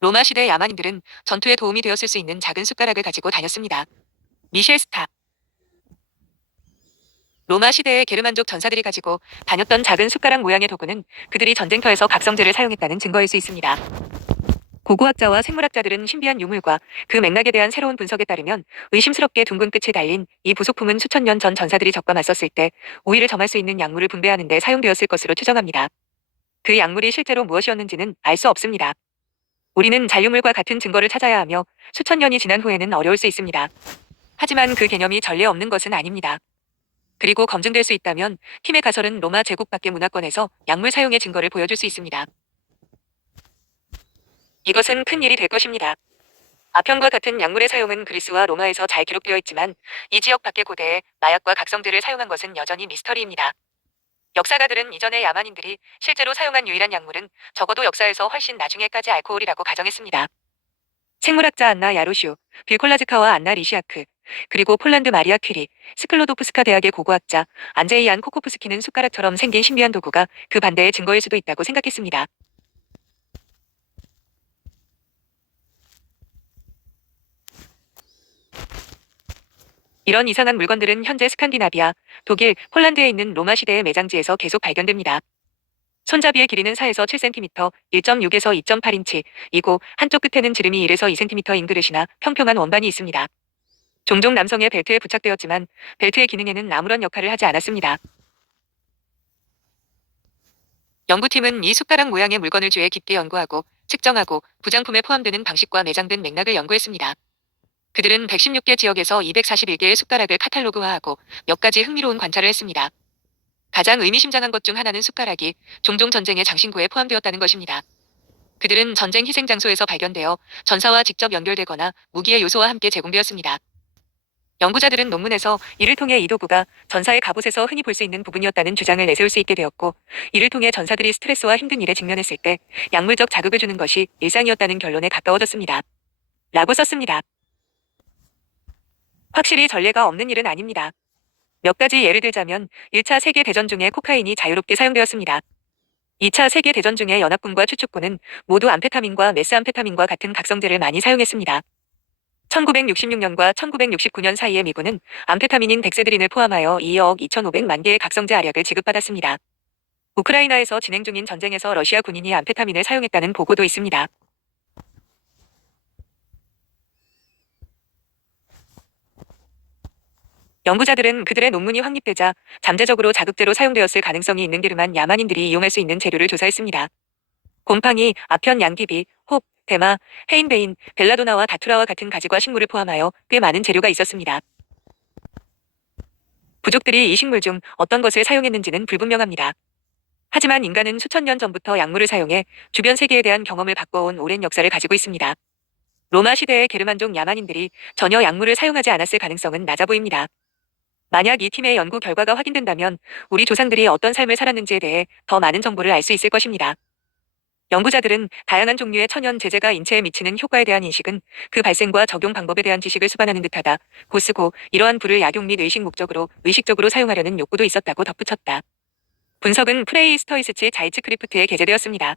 로마 시대 야만인들은 전투에 도움이 되었을 수 있는 작은 숟가락을 가지고 다녔습니다. 미셸 스타. 로마 시대의 게르만족 전사들이 가지고 다녔던 작은 숟가락 모양의 도구는 그들이 전쟁터에서 각성제를 사용했다는 증거일 수 있습니다. 고고학자와 생물학자들은 신비한 유물과 그 맥락에 대한 새로운 분석에 따르면 의심스럽게 둥근 끝이 달린 이 부속품은 수천 년 전 전사들이 적과 맞섰을 때 우위를 점할 수 있는 약물을 분배하는 데 사용되었을 것으로 추정합니다. 그 약물이 실제로 무엇이었는지는 알 수 없습니다. 우리는 잔류물과 같은 증거를 찾아야 하며 수천 년이 지난 후에는 어려울 수 있습니다. 하지만 그 개념이 전례 없는 것은 아닙니다. 그리고 검증될 수 있다면 팀의 가설은 로마 제국 밖의 문화권에서 약물 사용의 증거를 보여줄 수 있습니다. 이것은 큰 일이 될 것입니다. 아편과 같은 약물의 사용은 그리스와 로마에서 잘 기록되어 있지만 이 지역 밖의 고대에 마약과 각성제를 사용한 것은 여전히 미스터리입니다. 역사가들은 이전의 야만인들이 실제로 사용한 유일한 약물은 적어도 역사에서 훨씬 나중에까지 알코올이라고 가정했습니다. 생물학자 안나 야로슈, 빌콜라즈카와 안나 리시아크, 그리고 폴란드 마리아 퀴리, 스클로도프스카 대학의 고고학자 안제이 안 코코프스키는 숟가락처럼 생긴 신비한 도구가 그 반대의 증거일 수도 있다고 생각했습니다. 이런 이상한 물건들은 현재 스칸디나비아, 독일, 폴란드에 있는 로마 시대의 매장지에서 계속 발견됩니다. 손잡이의 길이는 4에서 7cm, 1.6에서 2.8인치이고 한쪽 끝에는 지름이 1에서 2cm인 그릇이나 평평한 원반이 있습니다. 종종 남성의 벨트에 부착되었지만 벨트의 기능에는 아무런 역할을 하지 않았습니다. 연구팀은 이 숟가락 모양의 물건을 주에 깊게 연구하고 측정하고 부장품에 포함되는 방식과 매장된 맥락을 연구했습니다. 그들은 116개 지역에서 241개의 숟가락을 카탈로그화하고 몇 가지 흥미로운 관찰을 했습니다. 가장 의미심장한 것 중 하나는 숟가락이 종종 전쟁의 장신구에 포함되었다는 것입니다. 그들은 전쟁 희생 장소에서 발견되어 전사와 직접 연결되거나 무기의 요소와 함께 제공되었습니다. 연구자들은 논문에서 이를 통해 이 도구가 전사의 갑옷에서 흔히 볼 수 있는 부분이었다는 주장을 내세울 수 있게 되었고, 이를 통해 전사들이 스트레스와 힘든 일에 직면했을 때 약물적 자극을 주는 것이 일상이었다는 결론에 가까워졌습니다. 라고 썼습니다. 확실히 전례가 없는 일은 아닙니다. 몇 가지 예를 들자면 1차 세계대전 중에 코카인이 자유롭게 사용되었습니다. 2차 세계대전 중에 연합군과 추축군은 모두 암페타민과 메스암페타민과 같은 각성제를 많이 사용했습니다. 1966년과 1969년 사이에 미군은 암페타민인 덱세드린을 포함하여 2억 2,500만 개의 각성제 알약을 지급받았습니다. 우크라이나에서 진행 중인 전쟁에서 러시아 군인이 암페타민을 사용했다는 보고도 있습니다. 연구자들은 그들의 논문이 확립되자 잠재적으로 자극제로 사용되었을 가능성이 있는 게르만 야만인들이 이용할 수 있는 재료를 조사했습니다. 곰팡이, 아편 양귀비, 홉, 대마, 헤인베인, 벨라도나와 다투라와 같은 가지과 식물을 포함하여 꽤 많은 재료가 있었습니다. 부족들이 이 식물 중 어떤 것을 사용했는지는 불분명합니다. 하지만 인간은 수천 년 전부터 약물을 사용해 주변 세계에 대한 경험을 바꿔온 오랜 역사를 가지고 있습니다. 로마 시대의 게르만족 야만인들이 전혀 약물을 사용하지 않았을 가능성은 낮아 보입니다. 만약 이 팀의 연구 결과가 확인된다면 우리 조상들이 어떤 삶을 살았는지에 대해 더 많은 정보를 알 수 있을 것입니다. 연구자들은 다양한 종류의 천연 제제가 인체에 미치는 효과에 대한 인식은 그 발생과 적용 방법에 대한 지식을 수반하는 듯하다. 고스고 이러한 불을 약용 및 의식 목적으로 의식적으로 사용하려는 욕구도 있었다고 덧붙였다. 분석은 프레이스터이스치 자이츠크리프트에 게재되었습니다.